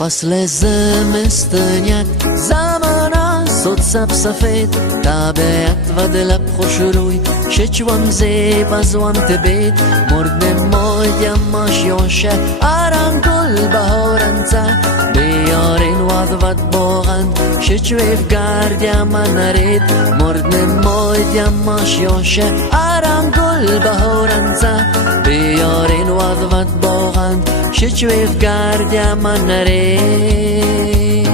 فصل زمستانیت زمان است سفید طبیعت و دلب خوش روی شچوام زیب از وام تبید مرد ماید ماشیاشه آرام گل بهارنزه بیارین واد باغند شچویف گردیم من نرید مرد ماید ماشیاشه آرام گل بهارنزه بیارین واد باغند شچویف گردیم من نرید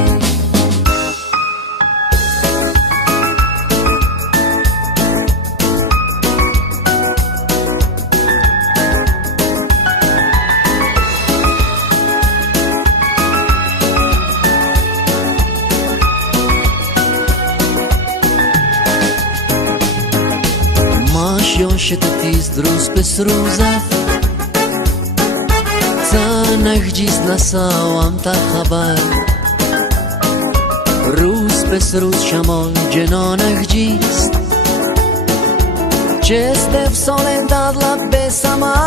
ماشیاشه تیز دروز پس روزه تانخ جیز نساوام تا خبر روز پس روز شمال جنانخ جیز چست افسالن داد لب بسمار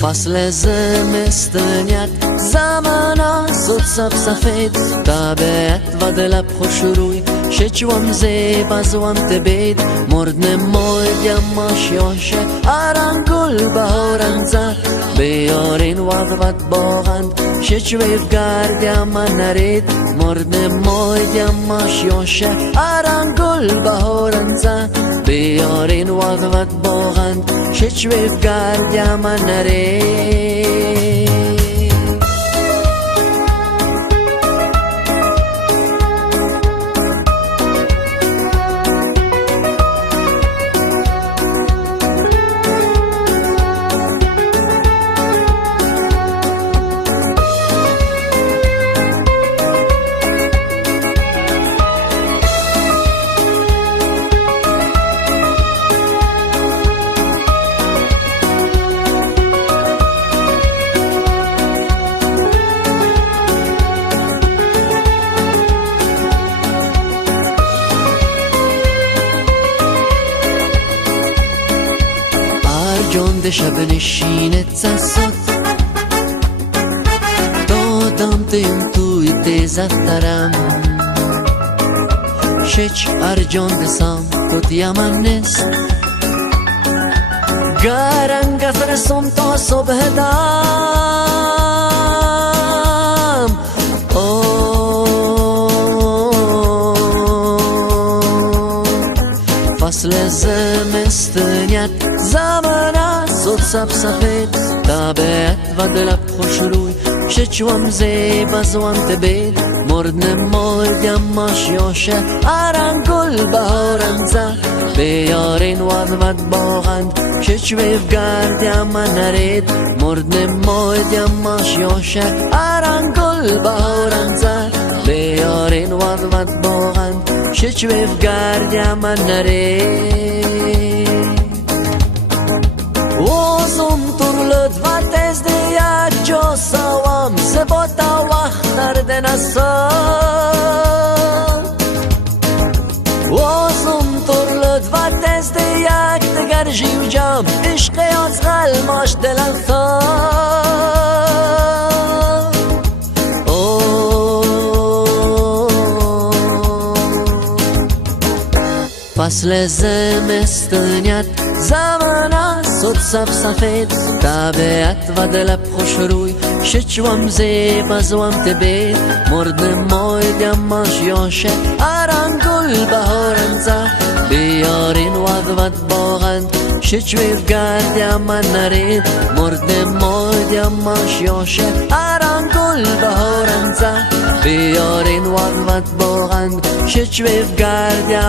فصل زمستانیت زمان است سفید طبیعت و دلب خوش روی شچوام زیب از وام تبید مرد نماید ماشیاشه آرام گل بهارنزه بیارین واد باغند شچویف گردیم من نرید مرد نماید ماشیاشه آرام گل بهارنزه بیارین واد باغند شچویف گردیم من نرید جان شب نشینت زد دادم تیم توی تیزفترم شچ ارجان دسام تو تیامن نیست گرنگ فرسم تا صبح دام فصل زمستانیت زمان است سفید طبیعت و دلب خوش روی شچوام زیب از وام تبید مرد نماید ماشیاشه آرام گل بهارنزه بیارین واد باغند شچویف گردیم من نرید مرد نماید ماشیاشه آرام گل بهارنزه بیارین واد باغند شچویف گردیم من نرید اوزم turlut va tez de ya jo sawam se bota waxtar de nasam اوزم turlut va tez de ya digar jiv jam ishq yazgal mash dilan kham فصل زمستانیت زمان است سفید طبیعت و دلب خوش روی شچوام زیب از وام تبید مرد نماید ماشیاشه آرام گل بهارنزه بیارین واد باغند شچویف گردیم من نرید مرد نماید ماشیاشه آرام گل بهارنزه بیارین واد باغند شچویف گردیم